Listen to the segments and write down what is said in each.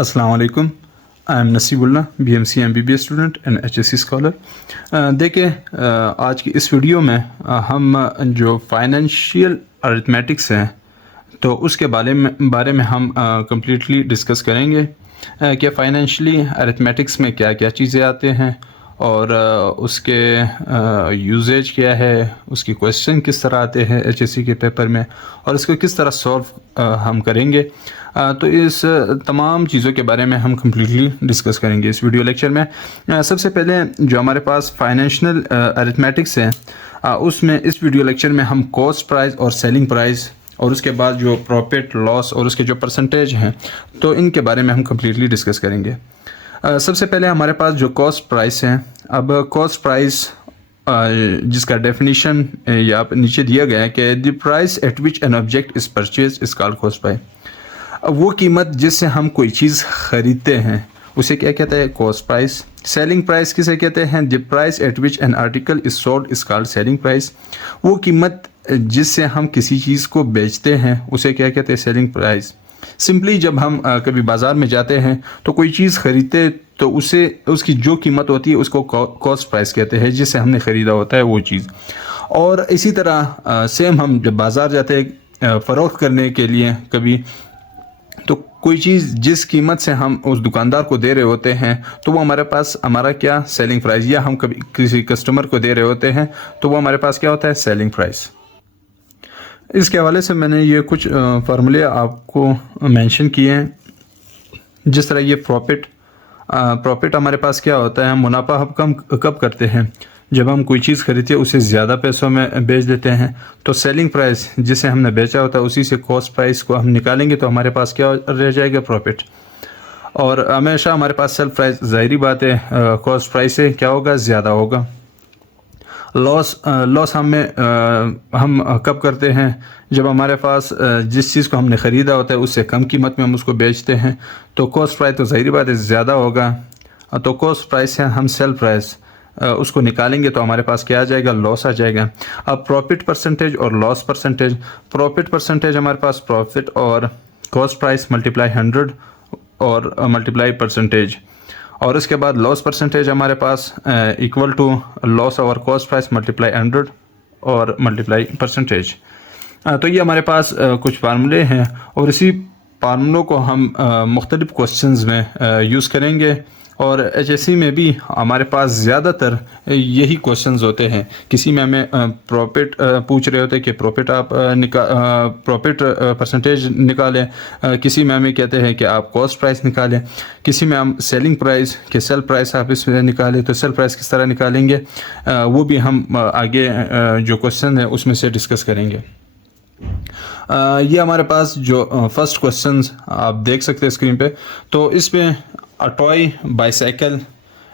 अस्सलाम वालेकुम। I am Nasibullah, BMC MBBS student and HEC scholar. देखिए, आज की इस वीडियो में हम जो फाइनेंशियल अरिथमेटिक्स है तो उसके बारे में हम कम्प्लीटली डिस्कस करेंगे कि फ़ाइनेंशियली अरिथमेटिक्स में क्या क्या चीज़ें आते हैं और उसके यूजेज क्या है, उसकी क्वेश्चन किस तरह आते हैं HEC के पेपर में और इसको किस तरह सॉल्व हम करेंगे। तो इस तमाम चीज़ों के बारे में हम कम्प्लीटली डिस्कस करेंगे इस वीडियो लेक्चर में। सबसे पहले जो हमारे पास फाइनेंशियल अरिथमेटिक्स है उसमें इस वीडियो लेक्चर में हम कॉस्ट प्राइस और सेलिंग प्राइस और उसके बाद जो प्रॉफिट लॉस और उसके जो परसेंटेज हैं तो इनके बारे में हम कम्प्लीटली डिस्कस करेंगे। सबसे पहले हमारे पास जो कॉस्ट प्राइस है, अब कॉस्ट प्राइस जिसका डेफिनेशन यहाँ पर नीचे दिया गया है कि the price at which an object is purchase is called cost price. वो कीमत जिससे हम कोई चीज़ ख़रीदते हैं उसे क्या कहते हैं, कॉस्ट प्राइस। सेलिंग प्राइस किसे कहते हैं, the price at which an article is sold is called selling price. वो कीमत जिससे हम किसी चीज़ को बेचते हैं उसे क्या कहते हैं, सेलिंग प्राइस। सिंपली जब हम कभी बाज़ार में जाते हैं तो कोई चीज़ ख़रीदते तो उसे उसकी जो कीमत होती है उसको कॉस्ट प्राइस कहते हैं, जिससे हमने ख़रीदा होता है वो चीज़। और इसी तरह सेम हम जब बाज़ार जाते हैं फ़रोख्त करने के लिए कभी, तो कोई चीज़ जिस कीमत से हम उस दुकानदार को दे रहे होते हैं तो वो हमारे पास हमारा क्या, सेलिंग प्राइस। या हम कभी किसी कस्टमर को दे रहे होते हैं तो वो हमारे पास क्या होता है, सेलिंग प्राइस। इसके हवाले से मैंने ये कुछ फार्मूले आपको मेंशन किए हैं। जिस तरह ये प्रॉफिट हमारे पास क्या होता है, मुनाफा हम कब करते हैं, जब हम कोई चीज़ खरीदते हैं उसे ज़्यादा पैसों में बेच देते हैं। तो सेलिंग प्राइस जिसे हमने बेचा होता है उसी से कॉस्ट प्राइस को हम निकालेंगे तो हमारे पास क्या रह जाएगा, प्रॉफिट। और हमेशा हमारे पास सेल प्राइस, ज़ाहिरी बात है, कॉस्ट प्राइस से क्या होगा, ज़्यादा होगा। लॉस हम कब करते हैं, जब हमारे पास जिस चीज़ को हमने ख़रीदा होता है उससे कम कीमत में हम उसको बेचते हैं तो कॉस्ट प्राइस तो ज़ाहिर बात है ज़्यादा होगा। तो कॉस्ट प्राइस से हम सेल प्राइस उसको निकालेंगे तो हमारे पास क्या आ जाएगा, लॉस आ जाएगा। अब प्रॉफिट परसेंटेज और लॉस परसेंटेज। प्रॉफिट परसेंटेज हमारे पास प्रॉफिट और कॉस्ट प्राइस मल्टीप्लाई 100 और मल्टीप्लाई परसेंटेज, और इसके बाद लॉस परसेंटेज हमारे पास इक्वल टू लॉस और कॉस्ट प्राइस मल्टीप्लाई 100 और मल्टीप्लाई परसेंटेज। तो ये हमारे पास कुछ फार्मूले हैं और इसी फार्मूलों को हम मुख्तलिफ क्वेश्चंस में यूज़ करेंगे। और HEC में भी हमारे पास ज़्यादातर यही क्वेश्चंस होते हैं। किसी में हमें प्रॉफिट पूछ रहे होते हैं कि प्रॉफिट आप प्रॉफिट परसेंटेज निकालें, किसी में हमें कहते हैं कि आप कॉस्ट प्राइस निकालें, किसी में हम सेलिंग प्राइस के सेल प्राइस आप इसमें निकालें तो सेल प्राइस किस तरह निकालेंगे वो भी हम आगे जो क्वेश्चन है उसमें से डिस्कस करेंगे। ये हमारे पास जो फर्स्ट क्वेश्चन आप देख सकते हैं स्क्रीन पे, तो इसमें a toy bicycle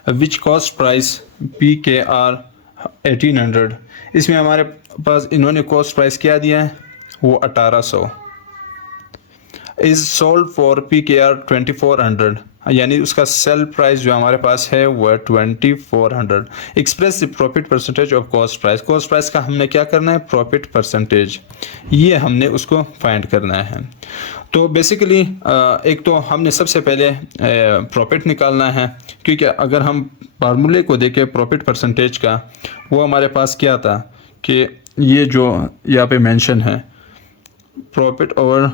which cost price PKR 1800। इसमें हमारे पास इन्होंने कॉस्ट प्राइस क्या दिया है, वो 1800। इज़ सोल्ड फॉर PKR 2400, यानी उसका सेल प्राइस जो हमारे पास है वो 2400। Express the profit percentage of cost price. Cost price का हमने क्या करना है, प्रॉफिट परसेंटेज, ये हमने उसको फाइंड करना है। तो बेसिकली एक तो हमने सबसे पहले प्रॉफिट निकालना है, क्योंकि अगर हम फार्मूले को देखें प्रॉफिट परसेंटेज का, वो हमारे पास क्या था कि ये जो यहाँ पे मेंशन है, प्रॉफिट और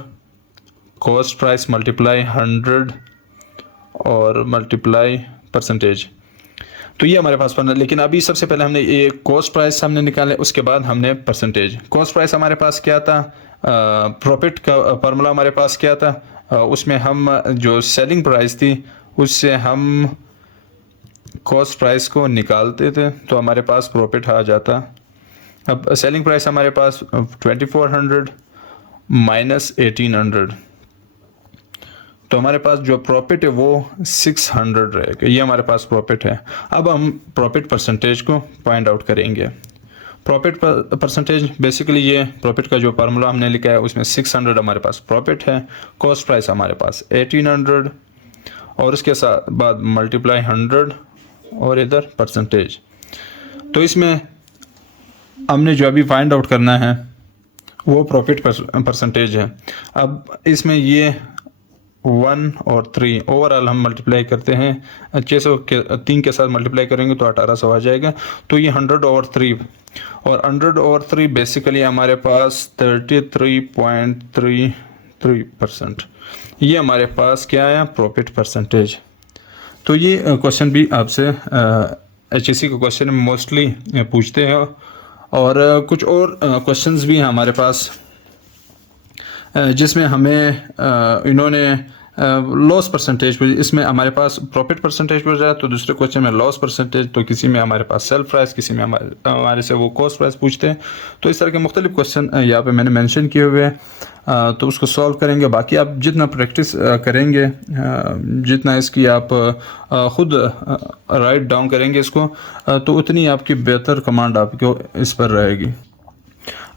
कॉस्ट प्राइस मल्टीप्लाई 100 और मल्टीप्लाई परसेंटेज। तो ये हमारे पास पढ़ना, लेकिन अभी सबसे पहले हमने ये कॉस्ट प्राइस हमने निकाले, उसके बाद हमने परसेंटेज। कॉस्ट प्राइस हमारे पास क्या था, प्रॉफिट का फार्मूला हमारे पास क्या था, उसमें हम जो सेलिंग प्राइस थी उससे हम कॉस्ट प्राइस को निकालते थे तो हमारे पास प्रॉफिट आ जाता। अब सेलिंग प्राइस हमारे पास 2400 माइनस 1800, तो हमारे पास जो प्रॉफिट है वो 600 रहेगा। ये हमारे पास प्रॉफिट है। अब हम प्रॉफिट परसेंटेज को फाइंड आउट करेंगे। प्रॉफिट परसेंटेज बेसिकली ये प्रॉफिट का जो फार्मूला हमने लिखा है उसमें 600 हमारे पास प्रॉफिट है, कॉस्ट प्राइस हमारे पास 1800 और उसके साथ बाद मल्टीप्लाई 100 और इधर परसेंटेज। तो इसमें हमने जो अभी फाइंड आउट करना है वो प्रॉफिट परसेंटेज है। अब इसमें ये 1 और 3 ओवरऑल हम मल्टीप्लाई करते हैं 600 के 3 के साथ मल्टीप्लाई करेंगे तो 1800 आ जाएगा। तो ये 100 ओवर 3 और 100 ओवर 3 बेसिकली हमारे पास 33.33%। ये हमारे पास क्या आया, प्रॉफिट परसेंटेज। तो ये क्वेश्चन भी आपसे HEC के क्वेश्चन में मोस्टली पूछते हैं और कुछ और क्वेश्चंस भी हैं हमारे पास जिसमें हमें इन्होंने लॉस परसेंटेज, इसमें हमारे पास प्रॉफिट परसेंटेज पूछ रहा है, तो दूसरे क्वेश्चन में लॉस परसेंटेज, तो किसी में हमारे पास सेल प्राइस, किसी में हमारे से वो कॉस्ट प्राइस पूछते हैं। तो इस तरह के मुख्तलिफ क्वेश्चन यहाँ पे मैंने मेंशन किए हुए हैं, तो उसको सॉल्व करेंगे। बाकी आप जितना प्रैक्टिस करेंगे, जितना इसकी आप ख़ुद राइट डाउन करेंगे इसको, तो उतनी आपकी बेहतर कमांड आपको इस पर रहेगी।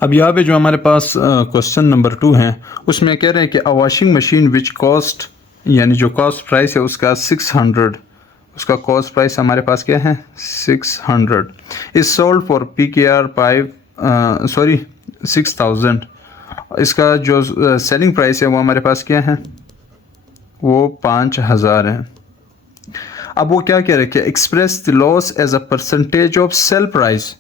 अब यहाँ पे जो हमारे पास क्वेश्चन नंबर 2 है उसमें कह रहे हैं कि a washing machine which cost, यानी जो कॉस्ट प्राइस है उसका 600, उसका कॉस्ट प्राइस हमारे पास क्या है 600, इज सोल्ड फॉर PKR 6000। इसका जो सेलिंग प्राइस है वो हमारे पास क्या है, वो 5000 है। अब वो क्या कह रहे हैं कि express the loss as a percentage of sale price.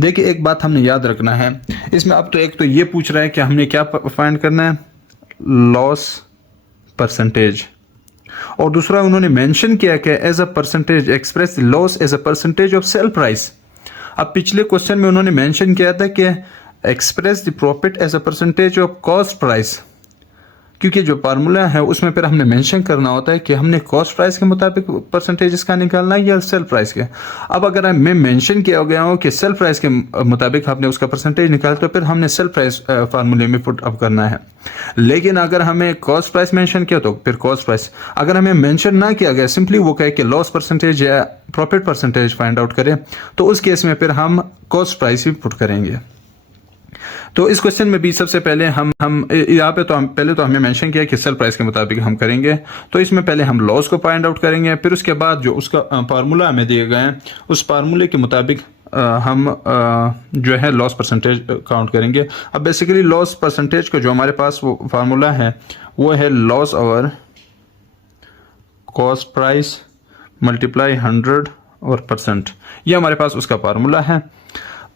देखिए एक बात हमने याद रखना है इसमें, अब तो एक तो ये पूछ रहा है कि हमने क्या फाइंड करना है, लॉस परसेंटेज, और दूसरा उन्होंने मेंशन किया कि as a percentage express loss as a percentage of sale price. अब पिछले क्वेश्चन में उन्होंने मेंशन किया था कि express the profit as a percentage of cost price, क्योंकि जो फार्मूला है उसमें फिर हमने मेंशन करना होता है कि हमने कॉस्ट प्राइस के मुताबिक परसेंटेज इसका निकालना है या सेल प्राइस के। अब अगर मैं मेंशन किया गया हूँ कि सेल प्राइस के मुताबिक आपने उसका परसेंटेज निकाला, तो फिर हमने सेल प्राइस फार्मूले में पुट अप करना है। लेकिन अगर हमें कॉस्ट प्राइस मेंशन किया तो फिर कॉस्ट प्राइस, अगर हमें मेंशन ना किया गया, सिंपली वो कहे कि लॉस परसेंटेज या प्रॉफिट परसेंटेज फाइंड आउट करें, तो उस केस में फिर हम कॉस्ट प्राइस ही पुट करेंगे। तो इस क्वेश्चन में भी सबसे पहले हम यहाँ पे तो हमें मेंशन किया कि सेल प्राइस के मुताबिक हम करेंगे, तो इसमें पहले हम लॉस को फाइंड आउट करेंगे, फिर उसके बाद जो उसका फार्मूला हमें दिए गए हैं उस फार्मूले के मुताबिक हम जो है लॉस परसेंटेज काउंट करेंगे। अब बेसिकली लॉस परसेंटेज का जो हमारे पास वो फार्मूला है वो है loss over cost price multiply 100 और %, ये हमारे पास उसका फार्मूला है।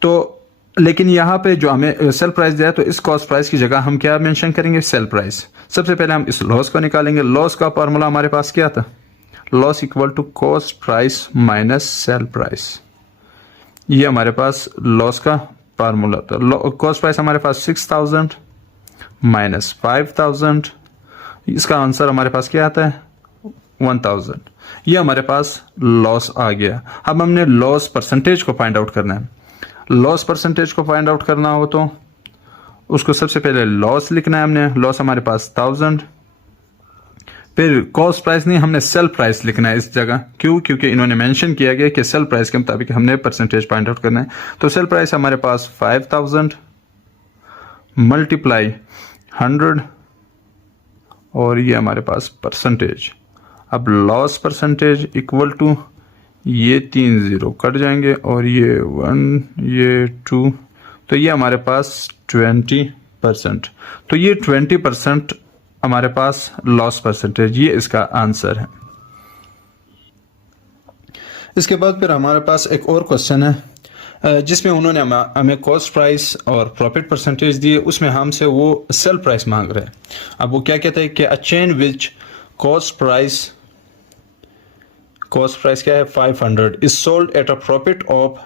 तो लेकिन यहाँ पे जो हमें सेल प्राइस दिया है, तो इस कॉस्ट प्राइस की जगह हम क्या मेंशन करेंगे, सेल प्राइस। सबसे पहले हम इस लॉस को निकालेंगे। लॉस का फार्मूला हमारे पास क्या था, loss equal to cost price minus sale price, ये हमारे पास लॉस का फार्मूला था। कॉस्ट प्राइस हमारे पास 6000 माइनस 5000, इसका आंसर हमारे पास क्या आता है 1000, ये हमारे पास लॉस आ गया। अब हमने लॉस परसेंटेज को फाइंड आउट करना है। लॉस परसेंटेज को फाइंड आउट करना हो तो उसको सबसे पहले लॉस लिखना है हमने, लॉस हमारे पास 1000, फिर कॉस्ट प्राइस नहीं, हमने सेल प्राइस लिखना है इस जगह। क्यों, क्योंकि इन्होंने मेंशन किया गया कि सेल प्राइस के मुताबिक हमने परसेंटेज फाइंड आउट करना है। तो सेल प्राइस हमारे पास 5000 मल्टीप्लाई 100 और ये हमारे पास परसेंटेज। अब लॉस परसेंटेज इक्वल टू, ये 3 0 कट जाएंगे और ये 1 ये 2, तो ये हमारे पास 20%। तो ये 20% हमारे पास लॉस परसेंटेज, ये इसका आंसर है। इसके बाद फिर हमारे पास एक और क्वेश्चन है जिसमें उन्होंने हमें कॉस्ट प्राइस और प्रॉफिट परसेंटेज दिए, उसमें हमसे वो सेल प्राइस मांग रहे हैं। अब वो क्या कहते हैं कि a chain which cost price क्या है 500 is sold at a profit of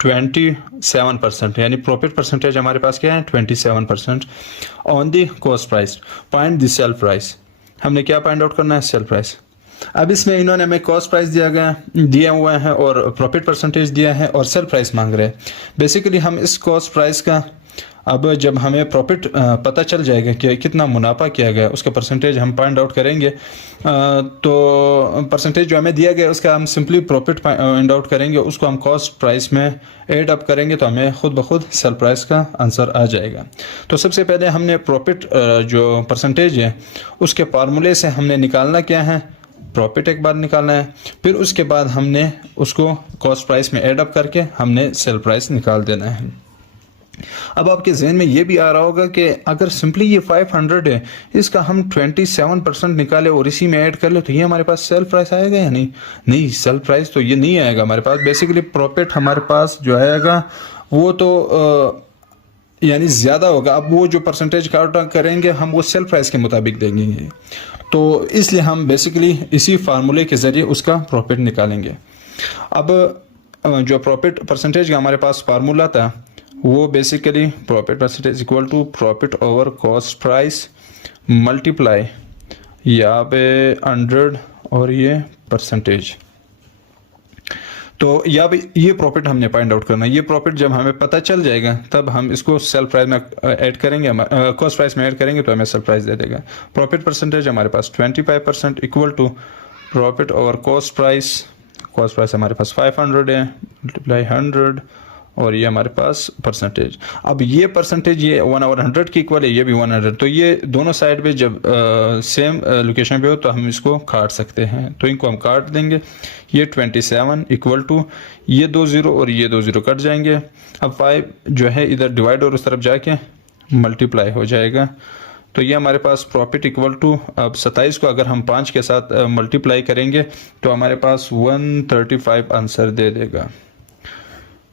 27%, यानी प्रॉफिट परसेंटेज हमारे पास क्या है 27% on the cost price, find the sale price. हमने क्या फाइंड आउट करना है, सेल प्राइस। अब इसमें इन्होंने हमें कॉस्ट प्राइस दिया हुआ है और प्रॉफिट परसेंटेज दिया है और सेल प्राइस मांग रहे हैं। बेसिकली हम इस कॉस्ट प्राइस का, अब जब हमें प्रॉफिट पता चल जाएगा कि कितना मुनाफा किया गया, उसका परसेंटेज हम फाइंड आउट करेंगे, तो परसेंटेज जो हमें दिया गया उसका हम सिंपली प्रॉफिट फाइंड आउट करेंगे, उसको हम कॉस्ट प्राइस में ऐड अप करेंगे तो हमें खुद ब खुद सेल प्राइस का आंसर आ जाएगा। तो सबसे पहले हमने प्रॉफिट जो परसेंटेज है उसके फार्मूले से हमने निकालना क्या है, प्रॉफिट एक बार निकालना है, फिर उसके बाद हमने उसको कॉस्ट प्राइस में ऐड अप करके हमने सेल प्राइस निकाल देना है। अब आपके जहन में ये भी आ रहा होगा कि अगर सिंपली ये 500 है, इसका हम 27% निकाले और इसी में ऐड कर ले तो ये हमारे पास सेल प्राइस आएगा या नहीं? नहीं, सेल प्राइस तो ये नहीं आएगा हमारे पास। बेसिकली प्रॉफिट हमारे पास जो आएगा वो तो यानी ज़्यादा होगा। अब वो जो परसेंटेज काउंट करेंगे हम वो सेल प्राइस के मुताबिक देंगे, तो इसलिए हम बेसिकली इसी फार्मूले के ज़रिए उसका प्रॉफिट निकालेंगे। अब जो प्रॉफिट परसेंटेज का हमारे पास फार्मूला था वो basically profit percentage equal to profit over cost price multiply यहाँ पे 100 और ये परसेंटेज। तो या भी ये प्रॉफिट हमने फाइंड आउट करना है। ये प्रॉफिट जब हमें पता चल जाएगा तब हम इसको सेल प्राइस में ऐड करेंगे, कॉस्ट प्राइस में ऐड करेंगे तो हमें सेल प्राइस दे देगा। प्रॉफिट परसेंटेज हमारे पास 25% equal to profit over cost price हमारे पास 500 है मल्टीप्लाई 100 और ये हमारे पास परसेंटेज। अब ये परसेंटेज ये 1/100 की इक्वल है, ये भी 100, तो ये दोनों साइड पे जब सेम लोकेशन पे हो तो हम इसको काट सकते हैं, तो इनको हम काट देंगे। ये 27 इक्वल टू ये 2 0 और ये 2 0 कट जाएंगे। अब 5 जो है इधर डिवाइड और उस तरफ जाके मल्टीप्लाई हो जाएगा, तो ये हमारे पास प्रॉफिट इक्वल टू, अब 27 को अगर हम 5 के साथ मल्टीप्लाई करेंगे तो हमारे पास 135 आंसर दे देगा।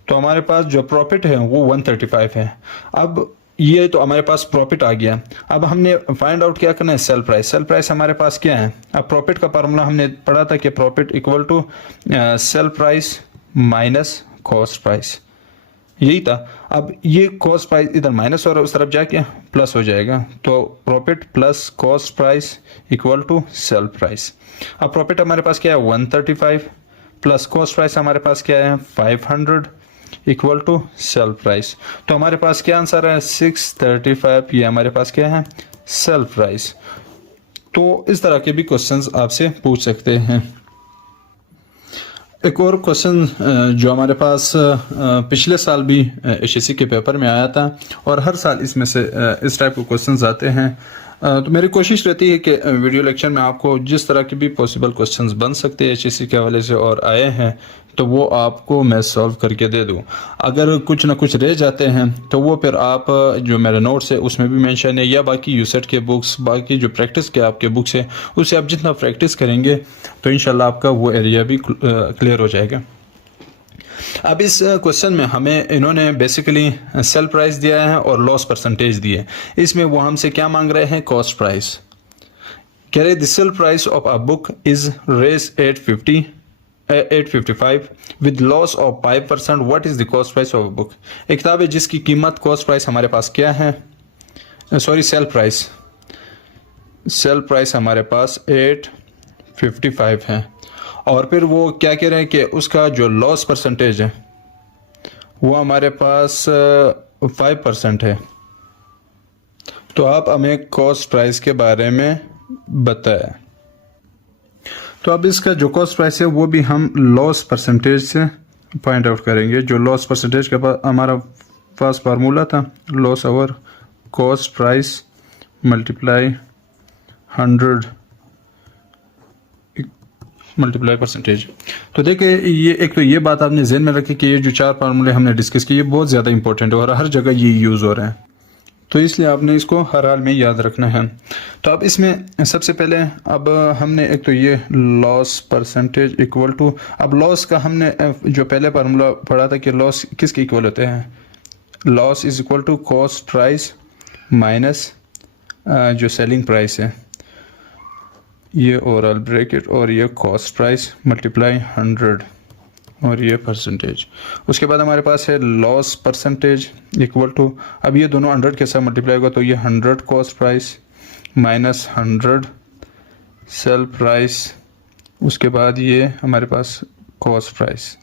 तो हमारे पास जो प्रॉफिट है वो 135 है। अब ये तो हमारे पास प्रॉफिट आ गया। अब हमने फाइंड आउट क्या करना है, सेल प्राइस। सेल प्राइस हमारे पास क्या है, अब प्रॉफिट का फार्मूला हमने पढ़ा था कि profit equal to sale price minus cost price, यही था। अब ये कॉस्ट प्राइस इधर माइनस और उस तरफ जाके प्लस हो जाएगा, तो profit plus cost price equal to sale price. अब प्रॉफिट हमारे पास क्या है 135 प्लस कॉस्ट प्राइस हमारे पास क्या है 500 इक्वल टू सेल प्राइस। तो हमारे पास क्या आंसर है 635, ये हमारे पास क्या है सेल प्राइस। तो इस तरह के भी क्वेश्चंस आपसे पूछ सकते हैं। एक और क्वेश्चन जो हमारे पास पिछले साल भी HEC के पेपर में आया था और हर साल इसमें से इस टाइप के क्वेश्चंस आते हैं, तो मेरी कोशिश रहती है कि वीडियो लेक्चर में आपको जिस तरह के भी पॉसिबल क्वेश्चंस बन सकते हैं HEC के हवाले से और आए हैं तो वो आपको मैं सॉल्व करके दे दूं। अगर कुछ ना कुछ रह जाते हैं तो वो फिर आप जो मेरे नोट्स है उसमें भी मेंशन है, या बाकी यूसेट के बुक्स, बाकी जो प्रैक्टिस के आपके बुक्स है उससे आप जितना प्रैक्टिस करेंगे तो इंशाल्लाह आपका वो एरिया भी क्लियर हो जाएगा। अब इस क्वेश्चन में हमें इन्होंने बेसिकली सेल प्राइस दिया है और लॉस परसेंटेज दिए। इसमें वो हमसे क्या मांग रहे हैं, कॉस्ट प्राइस। कह रहे the sale price of a book is रेज 855 with loss of 5%, what is the cost price of a book. एक किताब है जिसकी कीमत कॉस्ट प्राइस हमारे पास क्या है, सॉरी सेल प्राइस हमारे पास 855 है, और फिर वो क्या कह रहे हैं कि उसका जो लॉस परसेंटेज है वो हमारे पास 5% है। तो आप हमें कॉस्ट प्राइस के बारे में बताएं। तो अब इसका जो कॉस्ट प्राइस है वो भी हम लॉस परसेंटेज से फाइंड आउट करेंगे। जो लॉस परसेंटेज के पास हमारा पास फार्मूला था, loss over cost price multiply 100 multiply percentage. तो देखिए ये एक तो ये बात आपने ज़हन में रखी कि ये जो 4 फार्मूले हमने डिस्कस किए ये बहुत ज़्यादा इंपॉर्टेंट है और हर जगह ये यूज़ हो रहे हैं, तो इसलिए आपने इसको हर हाल में याद रखना है। तो अब इसमें सबसे पहले अब हमने एक तो ये लॉस परसेंटेज इक्वल टू, अब लॉस का हमने जो पहले फार्मूला पढ़ा था कि लॉस किसके इक्वल होते हैं, loss is equal to cost price minus जो सेलिंग प्राइस है, ये ओवरऑल ब्रैकेट और ये कॉस्ट प्राइस मल्टीप्लाई 100 और ये परसेंटेज। उसके बाद हमारे पास है लॉस परसेंटेज इक्वल टू, अब ये दोनों 100 के साथ मल्टीप्लाई होगा तो ये 100 cost price minus 100 sale price, उसके बाद ये हमारे पास कॉस्ट प्राइस।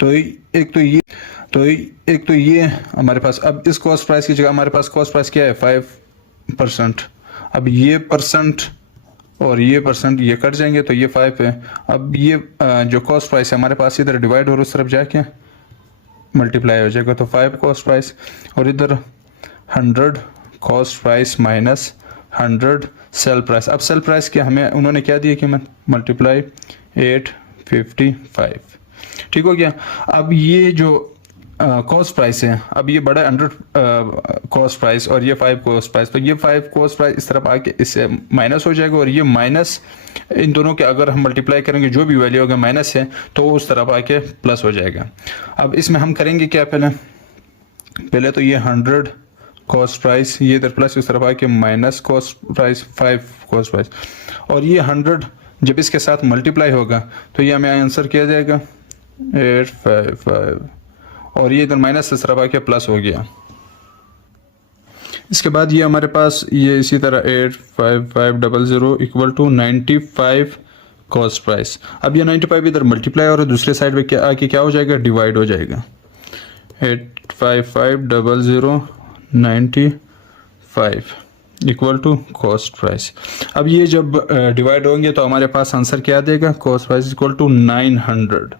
तो एक तो ये हमारे पास, अब इस कॉस्ट प्राइस की जगह हमारे पास कॉस्ट प्राइस क्या है 5%। अब ये परसेंट और ये परसेंट ये कट जाएंगे तो ये 5 है। अब ये जो कॉस्ट प्राइस है हमारे पास इधर डिवाइड और उस तरफ जाके मल्टीप्लाई हो जाएगा तो 5 कॉस्ट प्राइस, और इधर 100 cost price minus 100 cell price. अब सेल प्राइस के हमें उन्होंने क्या दिया कीमत, मल्टीप्लाई 855। ठीक हो गया। अब ये जो कॉस्ट प्राइस है, अब ये बड़ा 100 कॉस्ट प्राइस और ये 5 कॉस्ट प्राइस, तो ये 5 कॉस्ट प्राइस इस तरफ आके इससे माइनस हो जाएगा और ये माइनस इन दोनों के अगर हम मल्टीप्लाई करेंगे जो भी वैल्यू होगा माइनस है तो वो उस तरफ आके प्लस हो जाएगा। अब इसमें हम करेंगे क्या, पहले तो ये 100 कॉस्ट प्राइस, ये इधर प्लस उस तरफ आके minus cost price 5 cost price, और ये 100 जब इसके साथ मल्टीप्लाई होगा तो ये हमें आंसर किया जाएगा 855 और ये इधर माइनस इस तरफ आके प्लस हो गया। इसके बाद ये हमारे पास ये इसी तरह 85500 इक्वल टू 95 कॉस्ट प्राइस। अब ये 95 इधर मल्टीप्लाई और दूसरे साइड पे क्या आके क्या हो जाएगा, डिवाइड हो जाएगा। 85500 95 इक्वल टू कॉस्ट प्राइस। अब ये जब डिवाइड होंगे तो हमारे पास आंसर क्या देगा, कॉस्ट प्राइस इक्वल टू 900।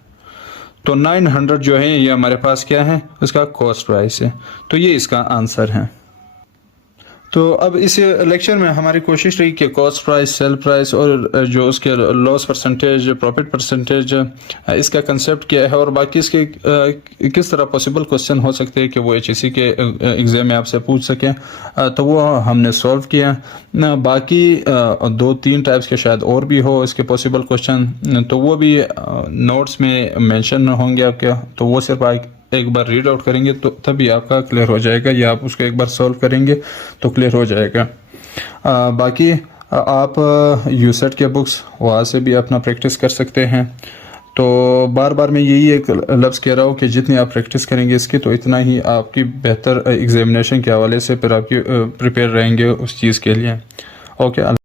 तो 900 जो है ये हमारे पास क्या है, उसका कॉस्ट प्राइस है, तो ये इसका आंसर है। तो अब इस लेक्चर में हमारी कोशिश रही कि कॉस्ट प्राइस, सेल प्राइस और जो उसके लॉस परसेंटेज, प्रॉफिट परसेंटेज, इसका कंसेप्ट क्या है और बाकी इसके किस तरह पॉसिबल क्वेश्चन हो सकते हैं कि वो HEC के एग्ज़ाम में आपसे पूछ सकें, तो वो हमने सॉल्व किया। बाकी 2-3 टाइप्स के शायद और भी हो इसके पॉसिबल क्वेश्चन, तो वो भी नोट्स में मेंशन होंगे आपके, तो वो सिर्फ एक बार रीड आउट करेंगे तो तभी आपका क्लियर हो जाएगा, या आप उसको एक बार सॉल्व करेंगे तो क्लियर हो जाएगा। बाकी आप यूसेट के बुक्स वहाँ से भी अपना प्रैक्टिस कर सकते हैं। तो बार बार मैं यही एक लफ्ज़ कह रहा हूँ कि जितनी आप प्रैक्टिस करेंगे इसकी तो इतना ही आपकी बेहतर एग्जामिनेशन के हवाले से फिर आपकी प्रिपेयर रहेंगे उस चीज़ के लिए। ओके।